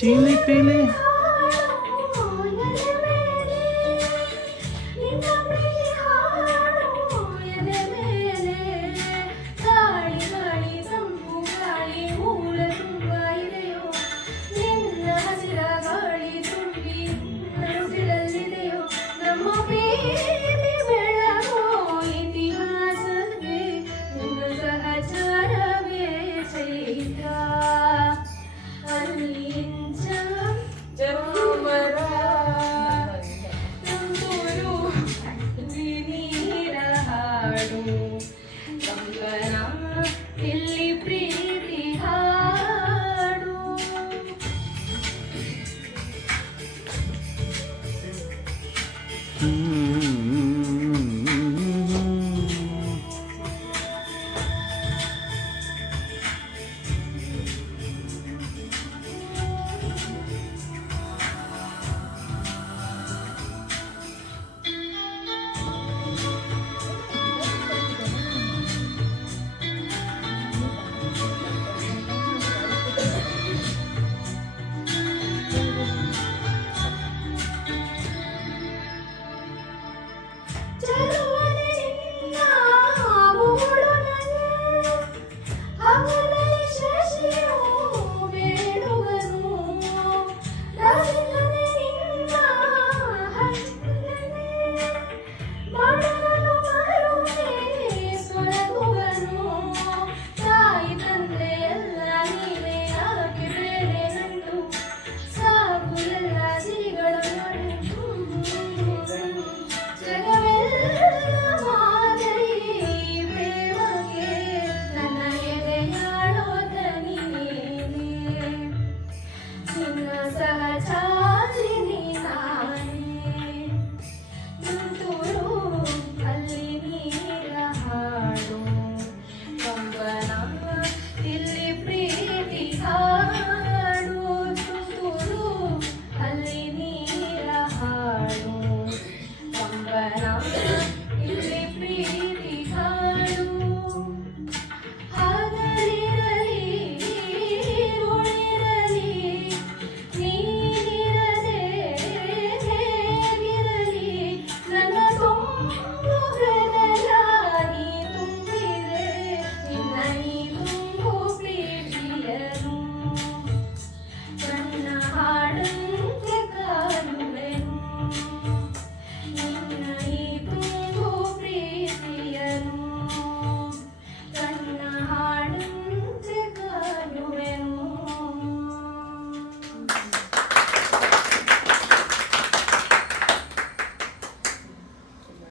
teeny, teeny. ಇಲ್ಲಿ ಪ್ರೀತಿ ಹಾಡು. ಹ್ಞೂ